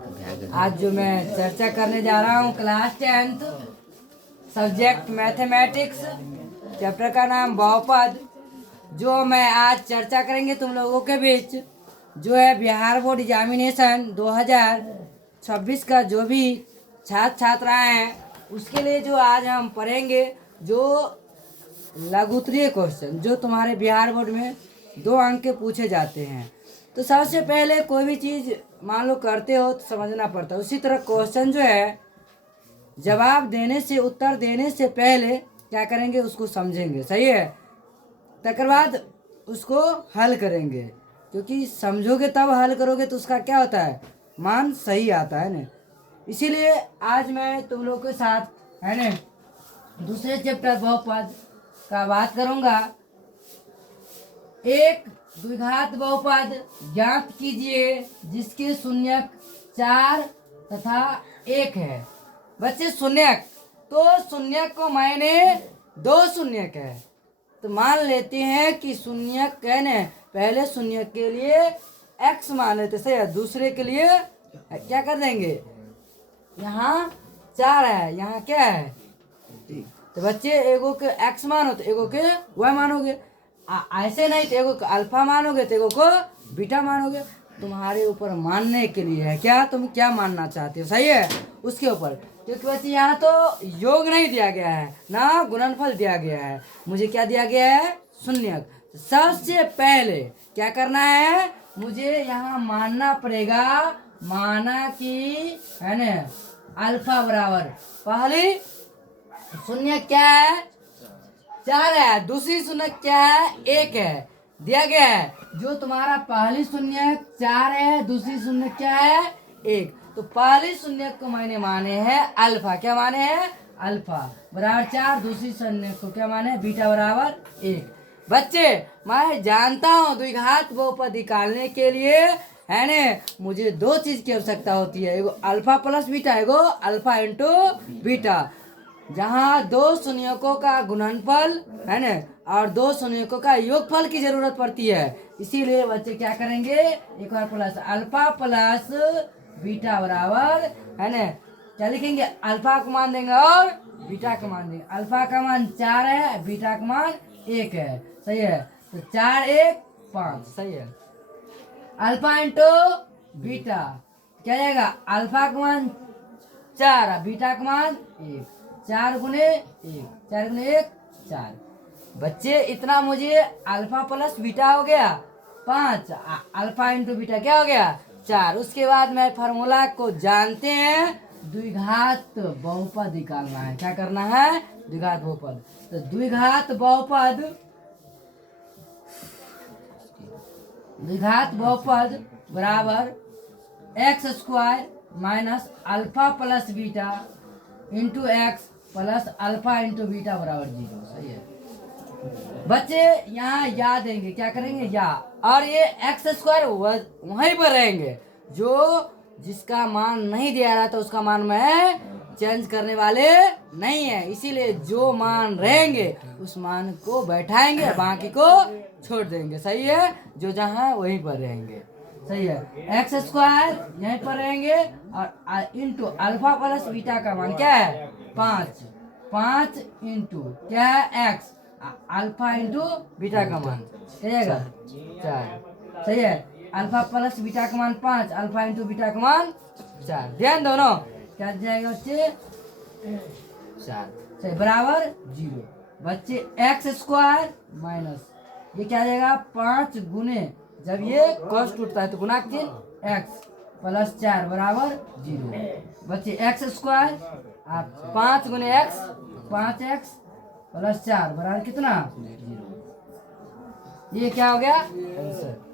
आज जो मैं चर्चा करने जा रहा हूँ class 10th subject mathematics, chapter का नाम बहुपद। जो मैं आज चर्चा करेंगे तुम लोगों के बीच जो है बिहार बोर्ड एग्जामिनेशन 2026 का जो भी छात्र छात्राएं हैं उसके लिए जो आज हम पढ़ेंगे जो लघुत्तरीय क्वेश्चन जो तुम्हारे बिहार बोर्ड में 2 अंक के पूछे जाते हैं। तो सबसे पहले कोई भी चीज़ मान लो करते हो तो समझना पड़ता है। उसी तरह क्वेश्चन जो है जवाब देने से उत्तर देने से पहले क्या करेंगे उसको समझेंगे, सही है। तकर बाद उसको हल करेंगे, क्योंकि समझोगे तब हल करोगे तो उसका क्या होता है, मान सही आता है ना। इसीलिए आज मैं तुम लोगों के साथ है ना दूसरे चैप्टर बहुपद का बात करूंगा। एक द्विघात बहुपद ज्ञात कीजिए जिसके शून्यक 4 तथा 1 है। बच्चे शून्यक, तो शून्यक को मायने 2 शून्यक है, तो मान लेते हैं कि शून्यक है ना, पहले शून्यक के लिए x मान लेते सही है, दूसरे के लिए क्या कर देंगे, यहाँ 4 है, यहाँ क्या है, तो बच्चे एगो के x मानो तो एगो के y मानोगे, ऐसे नहीं तो एगो को अल्फा मानोगे तो एगो को बीटा मानोगे। तुम्हारे ऊपर मानने के लिए है, क्या तुम क्या मानना चाहते हो, सही है, उसके ऊपर। क्योंकि बच्चे यहाँ तो योग नहीं दिया गया है ना गुणनफल दिया गया है, मुझे क्या दिया गया है, शून्यक। तो सबसे पहले क्या करना है, मुझे यहाँ मानना पड़ेगा, माना कि है ना अल्फा बराबर पहली शून्य क्या है 4 है, दूसरी शून्य क्या है 1 है, दिया गया है। जो तुम्हारा पहली शून्य 4 है, दूसरी शून्य क्या है 1, तो पहली शून्य को मैंने माने हैं अल्फा, क्या माने हैं अल्फा बराबर 4, दूसरी शून्य को क्या माने बीटा बराबर 1। बच्चे मैं जानता हूँ द्विघात बहुपद निकालने के लिए है ने मुझे 2 चीज की आवश्यकता होती है, एगो अल्फा प्लस बीटा, एगो अल्फा इंटू बीटा, जहाँ 2 शून्यकों का गुणनफल है ना और 2 शून्यकों का योगफल की जरूरत पड़ती है। इसीलिए बच्चे क्या करेंगे, एक बार प्लस अल्फा प्लस बीटा बराबर है ना, क्या लिखेंगे, अल्फा का मान देंगे और बीटा का मान देंगे। अल्फा का मान 4 है, बीटा का मान 1 है, सही है, तो 4 1 5, सही है। अल्फा इंटू बीटा क्या जाएगा, अल्फा का मान 4, बीटा का मान 1, 4 गुने 1, 4 गुने 1 4। बच्चे इतना मुझे अल्फा प्लस बीटा हो गया 5, अल्फा इंटू बीटा क्या हो गया 4। उसके बाद मैं फार्मूला को जानते हैं, द्विघात बहुपद निकालना है। क्या करना है, द्विघात बहुपद। तो द्विघात बहुपद बराबर x square minus alpha plus beta into x plus alpha into beta बराबर 0, सही है। बच्चे यहाँ या देंगे, क्या करेंगे या, और ये एक्स स्क्वायर वहीं पर रहेंगे, जो जिसका मान नहीं दिया रहा था उसका मान मैं चेंज करने वाले नहीं है। इसीलिए जो मान रहेंगे उस मान को बैठाएंगे, बाकी को छोड़ देंगे, सही है, जो जहाँ वहीं पर रहेंगे, सही है। एक्स स्क्वायर यहीं पर रहेंगे और इंटू अल्फा प्लस बीटा का मान क्या है 5, 5 इंटू क्या है एक्स, अल्फा इंटू बीटा का मान क्या जाएगा 4, सही है। अल्फा प्लस बीटा का मान 5, अल्फा इंटू बीटा का मान 4, ध्यान दोनों क्या जाएगा बच्चे 4, सही, बराबर 0। बच्चे एक्स स्क्वायर माइनस ये क्या जाएगा 5 गुने, जब ये कॉस टूटता है तो गुना के एक्स प्लस 4 बराबर 0। बच्चे एक्स स्क्वायर आप 5 गुने एक्स 5x प्लस 4 बराबर कितना 0। ये क्या हो गया आंसर।